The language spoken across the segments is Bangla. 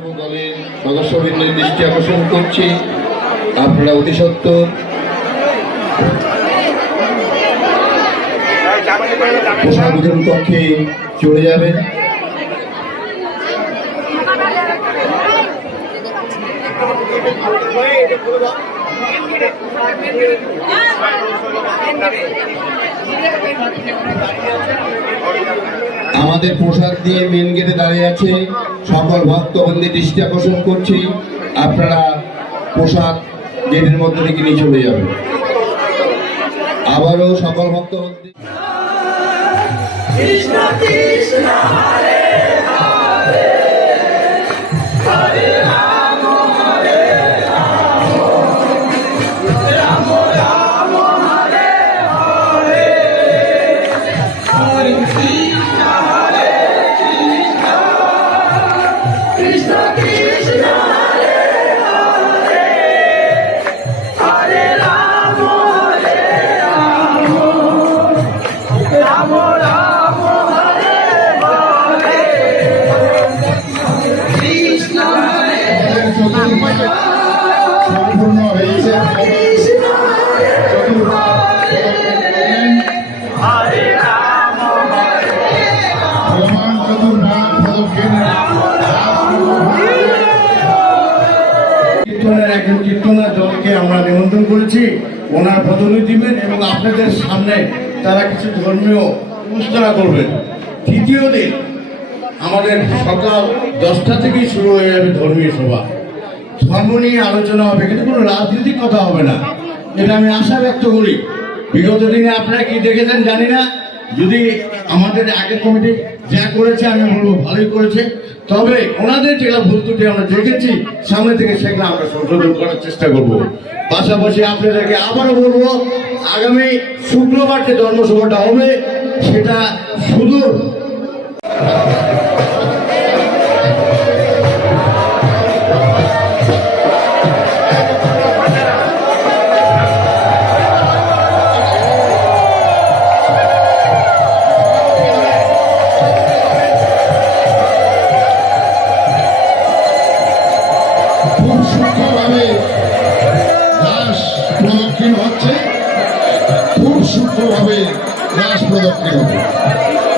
দলের সদস্যবৃন্দের দৃষ্টি আকর্ষণ করছি। আপনারা অতি সত্তর। পোশাক কক্ষে চলে যাবেন। আমাদের পোশাক দিয়ে মেন গেটে দাঁড়িয়ে আছে। সকল ভক্ত বন্দি দৃষ্টি আকর্ষণ করছি। আপনারা পোশাক গেটের মধ্যে থেকে নিয়ে চলে যাবেন। আবারও সকল কৃষ্ণ কৃষ্ণ কৃষ্ণ আমরা নিমন্ত্রণ করেছি। ওনার প্রতিনিধি দিবেন এবং আপনাদের সামনে তারা কিছু ধর্মীয় অনুষ্ঠানা করবেন। তৃতীয় দিন আমাদের সকাল দশটা থেকেই শুরু হয়ে যাবে ধর্মীয় সভা। ধর্ম নিয়ে আলোচনা হবে। কিন্তু কোনো রাজনৈতিক কথা হবে না। এটা আমি আশা ব্যক্ত করি। বিগত দিনে আপনারা কি দেখেছেন জানি না। যদি আমাদের আগের কমিটি যা করেছে, আমি বলব ভালোই করেছে। তবে ওনাদের যেগুলো ভুল ত্রুটি আমরা দেখেছি, সামনে থেকে সেগুলো আমরা সংশোধন করার চেষ্টা করব। পাশাপাশি আপনাদেরকে আবারও বলব, আগামী শুক্রবার যে ধর্মসভাটা হবে, সেটা সুদূর। রাস প্রদক্ষিণ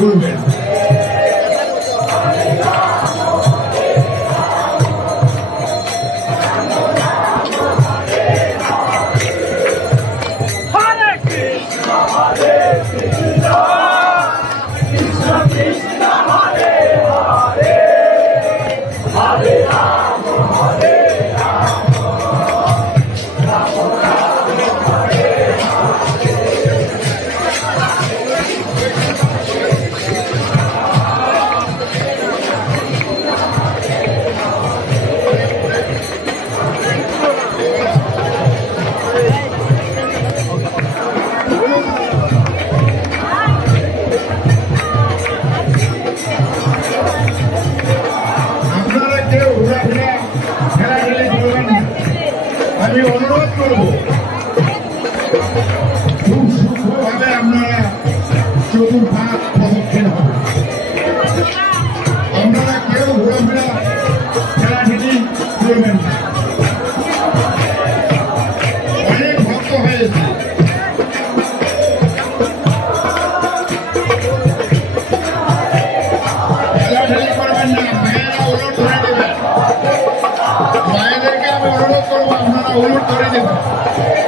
আপনারা ঘুরবেন করব? খুব সূক্ষ্মভাবে আপনারা চতুর্ভাগ পদক্ষেপ হবে আপনারা কেউ ঘোরাফেরা ঠেলাঠেলি করবেন না। অনেক ভক্ত হয়েছে। ঠেলাঠেলি মায়েদেরকে আমি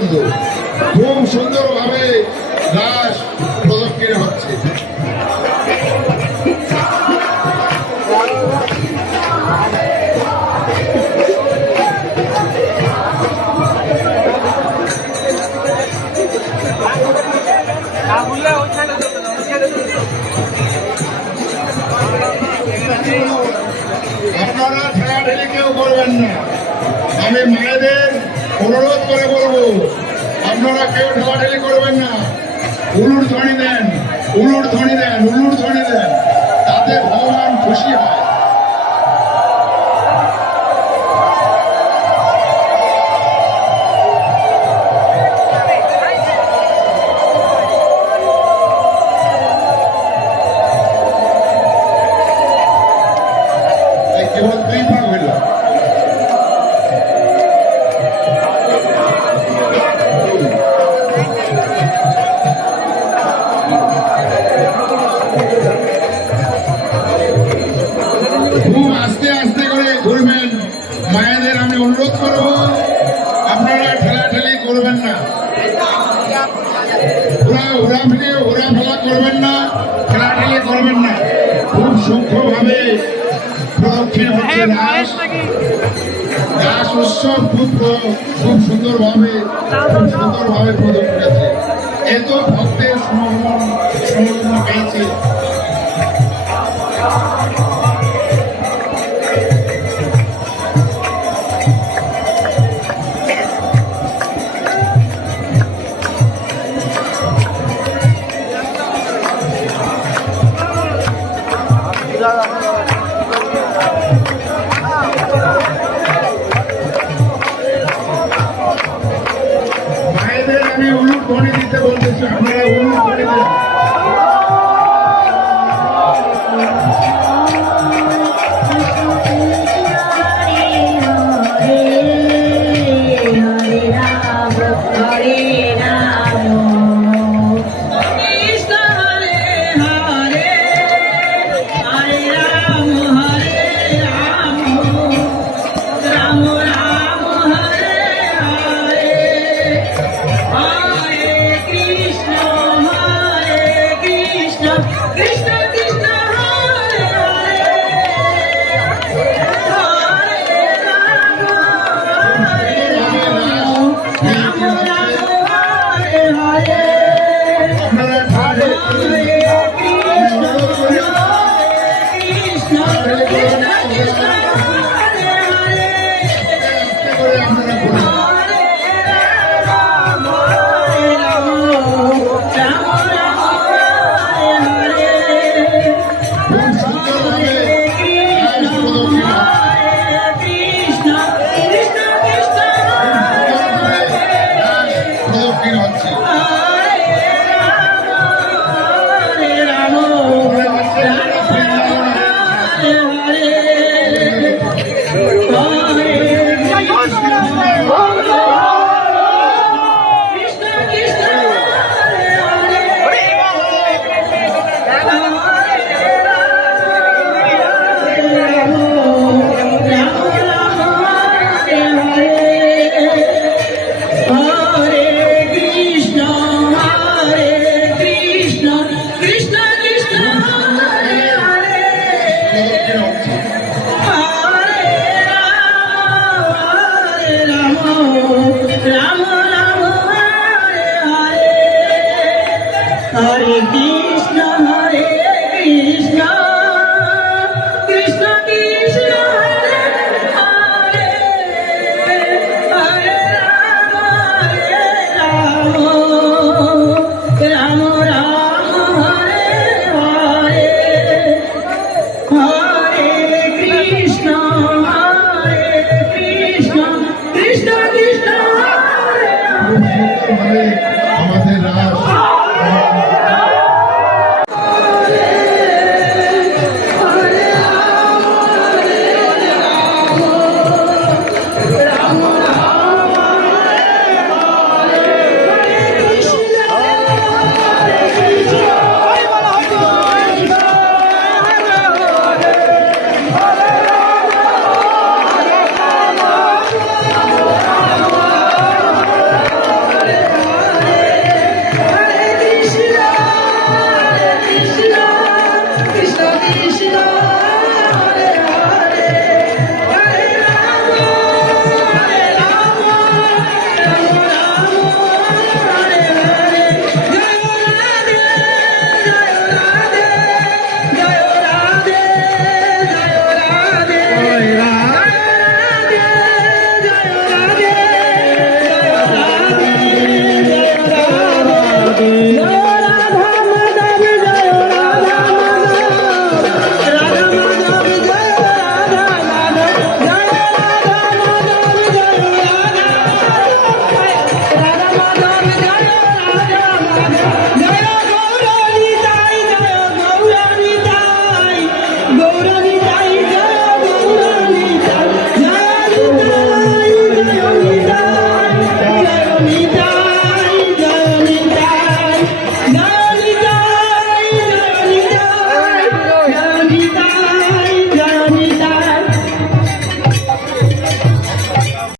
কেন্দ্র খুব সুন্দরভাবে দাস পদক্ষেপ হচ্ছে। আপনারা কেউ ঠেলাঠেলি করবেন না। উলুর ধ্বনি দেন, উলুর ধ্বনি দেন, উলুর ধ্বনি দেন। তাতে ভগবান খুশি হয়। খেলা করবেন না। খুব সূক্ষ্মভাবে পদক্ষেপ হচ্ছে রাস রাস উৎসব খুব খুব সুন্দরভাবে খুব সুন্দরভাবে প্রদান করেছে এত ভক্তের সমগ্র সমর্থন পেয়েছে। Esperamos.